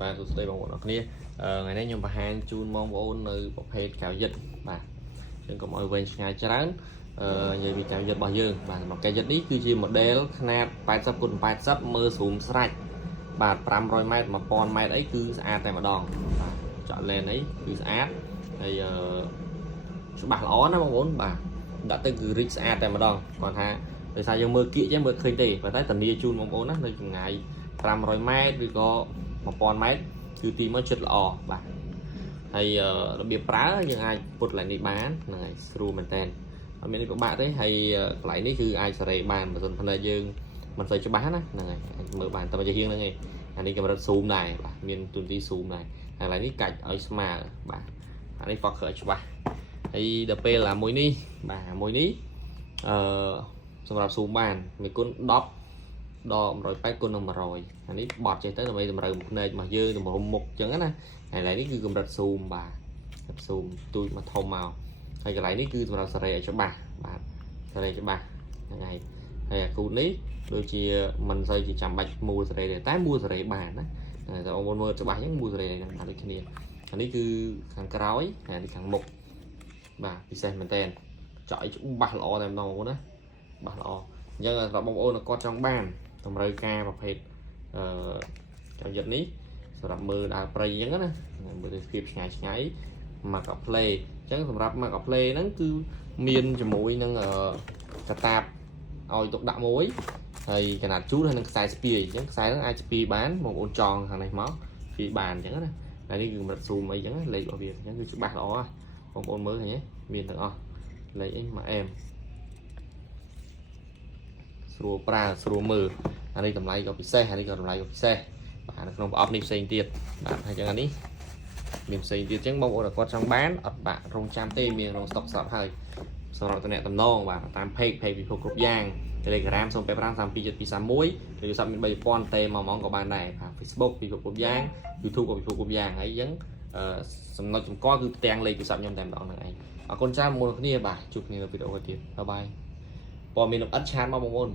បាទសួស្តីបងប្អូនអរគ្នាថ្ងៃនេះខ្ញុំបង្ហាញជូនបងប្អូននៅប្រភេទកៅយិតបាទយើងកុំឲ្យវែងឆ្ងាយច្រើននិយាយពីកៅយិតរបស់យើងបាទសម្រាប់កៅយិតនេះគឺជា model ຂະຫນາດ 80x80 មើលស្រួលស្រាច់បាទ500 ម៉ែត្រ 1000 ម៉ែត្រអីគឺស្អាតតែម្ដងបាទចកលែនអីគឺស្អាតហើយច្បាស់ល្អណាបងប្អូនបាទដាក់ទៅគឺរីកស្អាតតែម្ដងគាត់ថាដោយសារយើងមើលគៀកចឹងមើលឃើញទេប៉ុន្តែធានាជូនបងប្អូនណានៅចម្ងាយ500 ម៉ែត្រឬក៏1000 ម៉ែត្រគឺទីមកចិត្តល្អបាទហើយរបៀបប្រើយើងអាចពុតឡើងនេះបានហ្នឹងហើយស្រួលមែនតើអត់មាននេះពិបាកទេហើយកន្លែងនេះគឺអាចសេរីបានបើមិនផ្នែកយើងមិនសូវច្បាស់ណាហ្នឹងហើយអាចមើលបានតែមកជាហៀងហ្នឹងឯងអានេះកម្រិត zoom ដែរបាទមានទូនី zoom ដែរហើយកន្លែងនេះកាច់ឲ្យស្មើបាទអានេះ focus ឲ្យច្បាស់ហើយដល់ពេលអាមួយនេះបាទអាមួយនេះសម្រាប់ zoom បានមួយគុណ10 ដល់180គុណនឹង100អានេះបត់ចេះទៅដើម្បីតម្រូវភ្នែករបស់យើងតម្រុំមុខអញ្ចឹងណាហើយកន្លែងនេះគឺកម្រិត zoom បាទzoom ទូចមកធំមកហើយកន្លែងនេះគឺសម្រាប់សេរីឲ្យច្បាស់បាទសេរីច្បាស់ហ្នឹងហើយហើយអាគូតនេះដូចជាមិនសូវជាចាំបាច់មូលសេរីទេតែមូលសេរីបានណាតែបងប្អូនមើលច្បាស់អញ្ចឹងមូលសេរីហ្នឹងបានដូចគ្នាអានេះគឺខាងក្រោយហើយនេះខាងមុខបាទពិសេសមែនតើចောက်ឲ្យច្បាស់ល្អតែម្ដងបងប្អូនណាច្បាស់ល្អអញ្ចឹងសម្រាប់បងប្អូនគាត់ចង់បានតម្រូវការប្រភេទកៅយិតនេះសម្រាប់មើលដើរព្រៃអញ្ចឹងណាមើលទៅភាពឆ្ងាយមកកផ្លេអញ្ចឹងសម្រាប់មកកផ្លេហ្នឹងគឺមានជាមួយនឹងកតាបឲ្យទុកដាក់មួយហើយកណាត់ជូតហើយនឹងខ្សែស្ពាយអញ្ចឹងខ្សែហ្នឹងអាចស្ពាយបានបងប្អូនចងខាងនេះមកស្ពាយបានអញ្ចឹងណាហើយនេះគឺកម្រិត zoom អីអញ្ចឹងលេខរបស់វាអញ្ចឹងគឺច្បាស់ល្អបងប្អូនមើលឃើញទេមានទាំងអស់លេខអីមកអែមស្រួលប្រើស្រួលមើលអានេះតម្លៃក៏ពិសេសអានេះក៏តម្លៃក៏ពិសេសបាទនៅក្នុងប្រអប់នេះផ្សេងទៀតបាទហើយចឹងអានេះមានផ្សេងទៀតចឹងបងប្អូនគាត់ចង់បានអត់បាក់រងចាំទេមានក្នុងស្តុកស្រាប់ហើយសម្រាប់តំណបាទតាម page ពិភពគ្រប់យ៉ាង Telegram 085327231ឬ WhatsApp មាន3000ទេមកហ្មងក៏បានដែរបាទ Facebook ពិភពគ្រប់យ៉ាង YouTube ក៏ពិភពគ្រប់យ៉ាងហើយចឹងសំណុចសម្គាល់គឺផ្ទាំងលេខទូរស័ព្ទខ្ញុំតែម្ដងហ្នឹងឯងអរគុណច្រើនមកគ្នាបាទជួបគ្នានៅវីដេអូទៀតបាយបាយព័ត៌មានលម្អិតឆាតមកបងប្អូន